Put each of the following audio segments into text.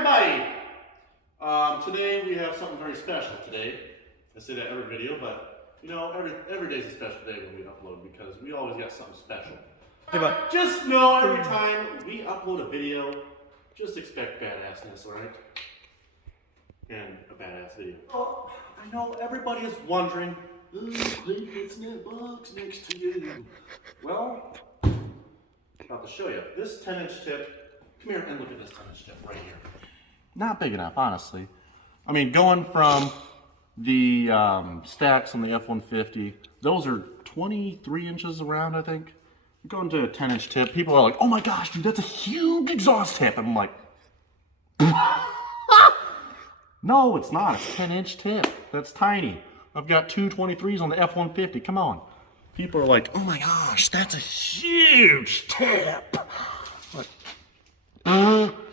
everybody! Today we have something very special today. I say that every video, but you know, every day's a special day when we upload because we always got something special. Just know every time we upload a video, just expect badassness, alright? And a badass video. Oh, I know everybody is wondering, what's in that box next to you? Well, I'm about to show you. This 10-inch tip, come here and look at this 10-inch tip right here. Not big enough, honestly. I mean, going from the stacks on the F-150, those are 23 inches around, I think. Going to a 10-inch tip, people are like, oh my gosh, dude, that's a huge exhaust tip. And I'm like, no, it's not. It's a 10-inch tip. That's tiny. I've got two 23s on the F-150. Come on. People are like, oh my gosh, that's a huge tip. Like,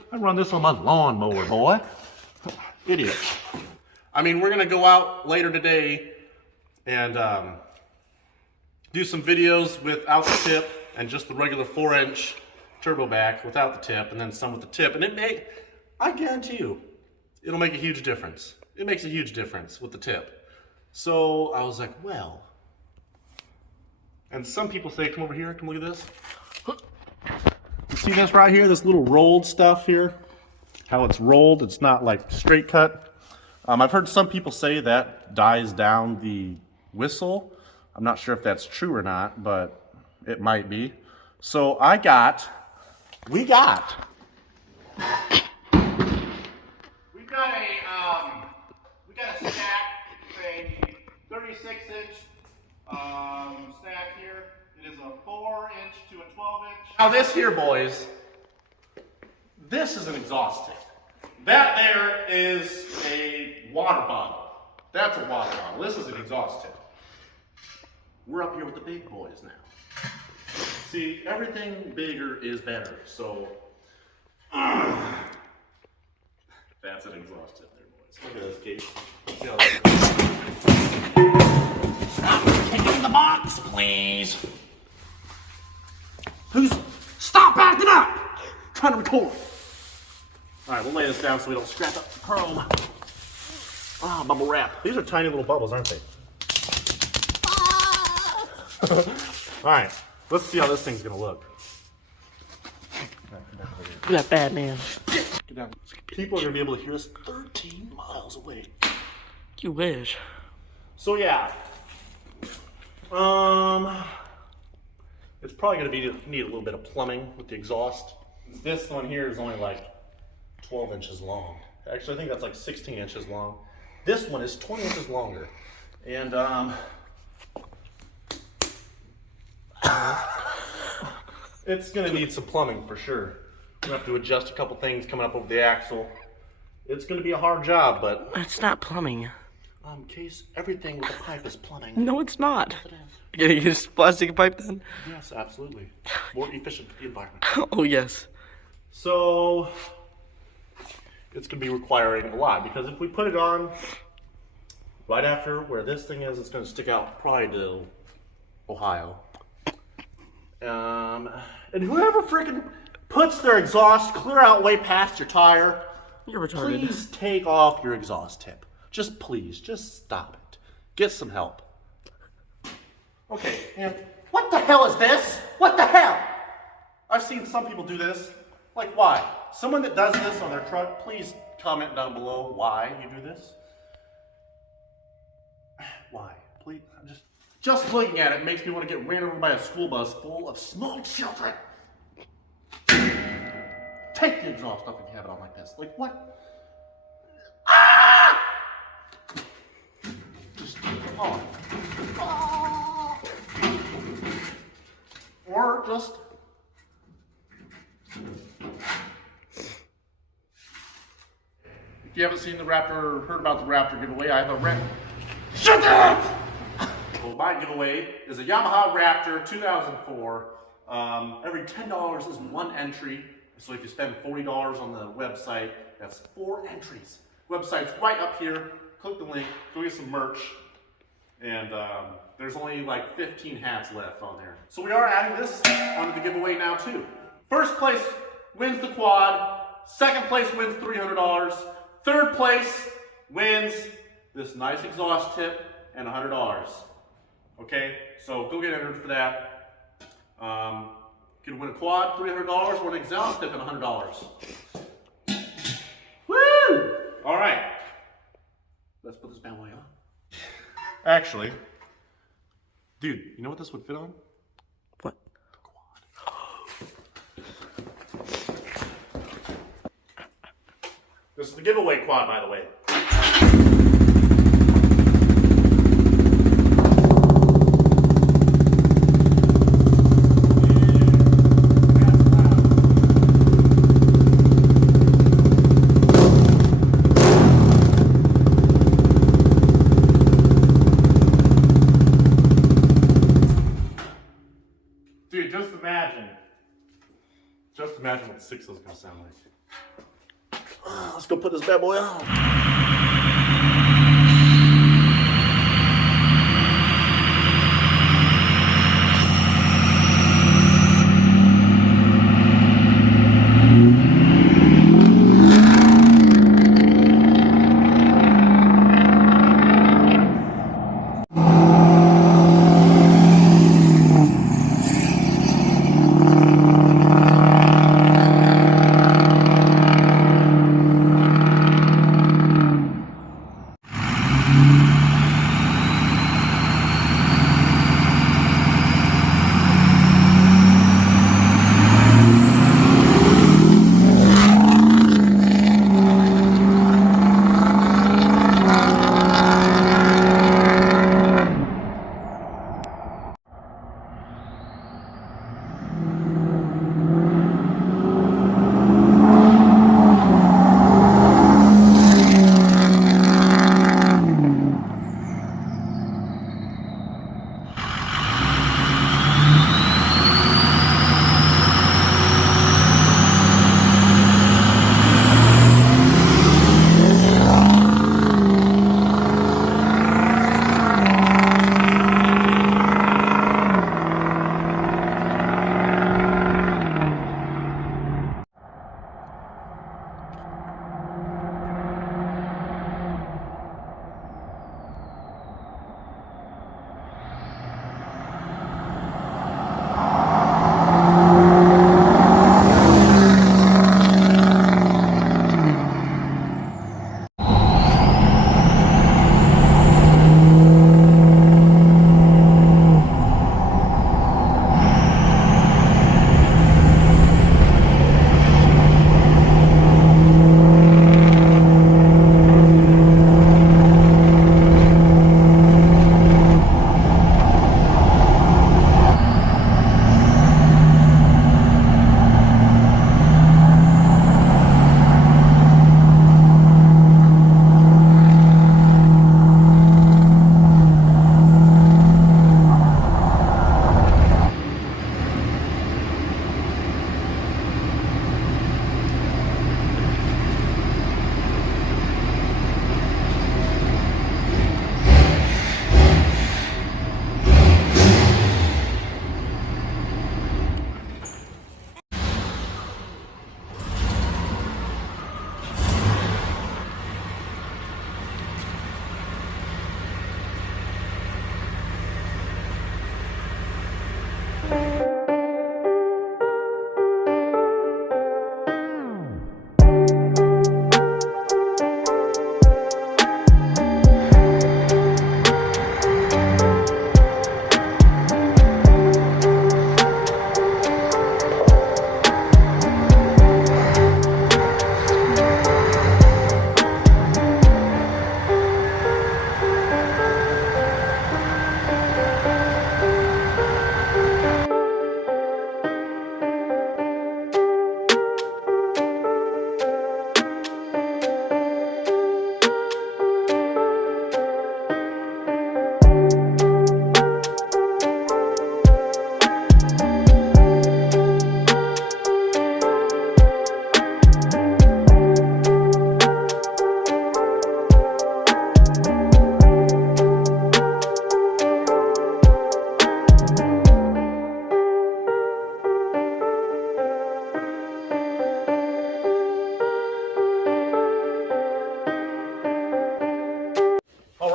I run this on my lawnmower, boy. Idiot. I mean, we're going to go out later today and do some videos without the tip and just the regular 4-inch turbo back without the tip, and then some with the tip. And I guarantee you, it'll make a huge difference. It makes a huge difference with the tip. So I was like, well, and some people say, come over here, come look at this. You see this right here, this little rolled stuff here? How it's rolled, it's not like straight cut. I've heard some people say that dies down the whistle. I'm not sure if that's true or not, but it might be. So we got a stack, a 36-inch stack here. It is a 4-inch to a 12-inch. Now this here, boys, this is an exhaust tip. That there is a water bottle. That's a water bottle. This is an exhaust tip. We're up here with the big boys now. See, everything bigger is better. So, that's an exhaust tip there, boys. Look at this case. See how that Stop kicking the box, please. Stop acting up! I'm trying to record. All right, we'll lay this down so we don't scrap up the chrome. Ah, bubble wrap. These are tiny little bubbles, aren't they? All right, let's see how this thing's gonna look. You got bad, man. Get down. People are gonna be able to hear us 13 miles away. You wish. So yeah, it's probably gonna need a little bit of plumbing with the exhaust. This one here is only like 12 inches long. Actually, I think that's like 16 inches long. This one is 20 inches longer. And it's gonna need some plumbing for sure. I'm gonna have to adjust a couple things coming up over the axle. It's gonna be a hard job, but it's not plumbing. Case everything with the pipe is plumbing. No, it's not. Yes, it is. You gonna use plastic pipe then? Yes, absolutely. More efficient for the environment. Oh yes. So it's gonna be requiring a lot because if we put it on right after where this thing is, it's gonna stick out probably to Ohio. And whoever freaking puts their exhaust clear out way past your tire, You're retarded. Please take off your exhaust tip. Just please, just stop it. Get some help. Okay, and what the hell is this? What the hell? I've seen some people do this. Like, why? Someone that does this on their truck, please comment down below why you do this. Why? Please, just looking at it makes me want to get ran over by a school bus full of small children. Take the exhaust off if you have it on like this. Like, what? Ah! Just keep it on. Ah! Or just... If you haven't seen the Raptor or heard about the Raptor giveaway, I have a Raptor. Shut up! Well, my giveaway is a Yamaha Raptor 2004. Every $10 is one entry. So if you spend $40 on the website, that's 4 entries. Website's right up here. Click the link, go get some merch. And there's only like 15 hats left on there. So we are adding this onto the giveaway now too. First place wins the quad. Second place wins $300. Third place wins this nice exhaust tip and $100. Okay, so go get entered for that. You can win a quad, $300, or an exhaust tip and $100. Woo! All right, let's put this bad boy on. Actually, dude, you know what this would fit on? What? This is the giveaway quad, by the way. Dude, just imagine. Just imagine what 6 is gonna sound like. Let's go put this bad boy on.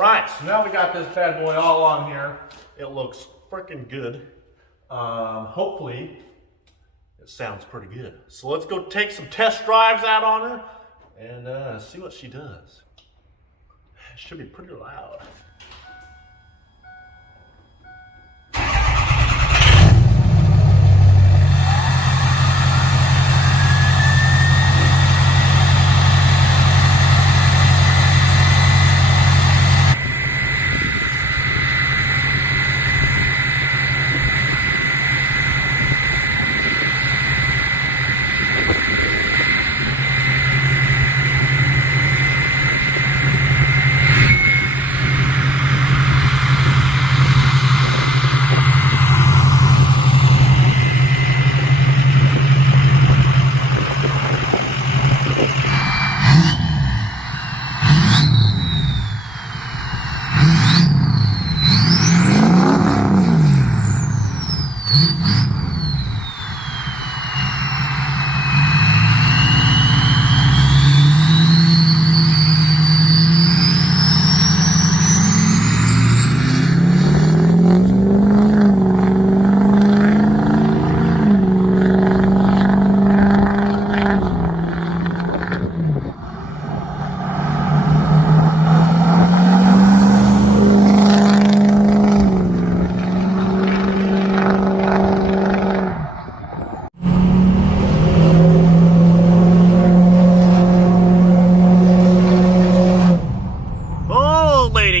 Alright, so now we got this bad boy all on here. It looks freaking good. Hopefully, it sounds pretty good. So let's go take some test drives out on her and see what she does. It should be pretty loud.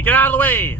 Get out of the way!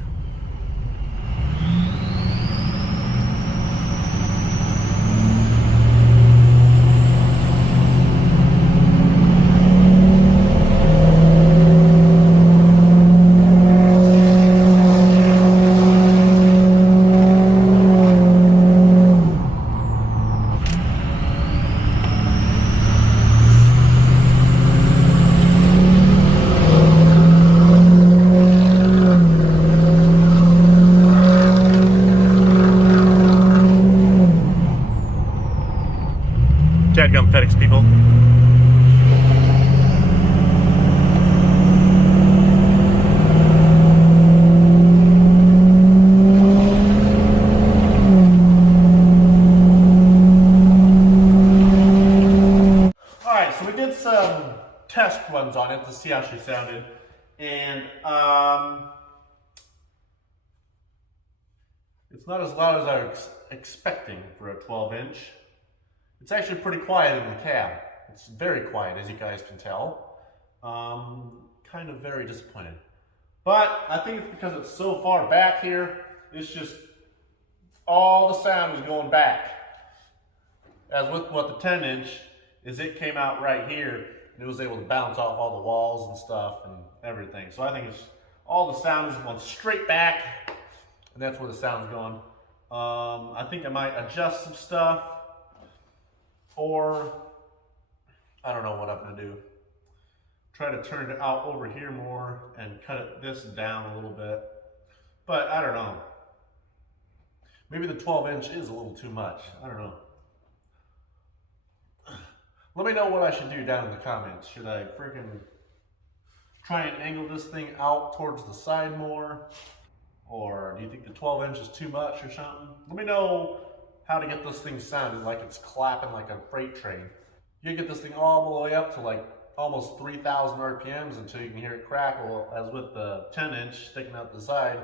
Dadgum FedEx people. Alright, so we did some test runs on it to see how she sounded. And it's not as loud as I was expecting for a 12-inch. It's actually pretty quiet in the cab. It's very quiet, as you guys can tell. Kind of very disappointed. But I think it's because it's so far back here, it's just all the sound is going back. As with what the 10-inch is, it came out right here and it was able to bounce off all the walls and stuff and everything. So I think it's all the sound is going straight back, and that's where the sound's going. I think I might adjust some stuff. Or, I don't know what I'm going to do. Try to turn it out over here more and cut this down a little bit. But I don't know. Maybe the 12-inch is a little too much. I don't know. Let me know what I should do down in the comments. Should I freaking try and angle this thing out towards the side more? Or do you think the 12-inch is too much or something? Let me know how to get this thing sounding like it's clapping like a freight train. You get this thing all the way up to like almost 3,000 RPMs until you can hear it crackle. As with the 10-inch sticking out the side,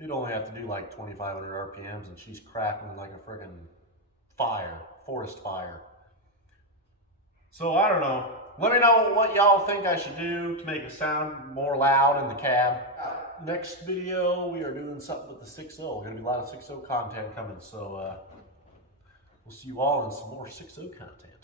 you'd only have to do like 2,500 RPMs and she's crackling like a friggin' fire, forest fire. So I don't know. Let me know what y'all think I should do to make it sound more loud in the cab. Next video, we are doing something with the 6.0. Gonna be a lot of 6.0 content coming, so we'll see you all in some more 6.0 content.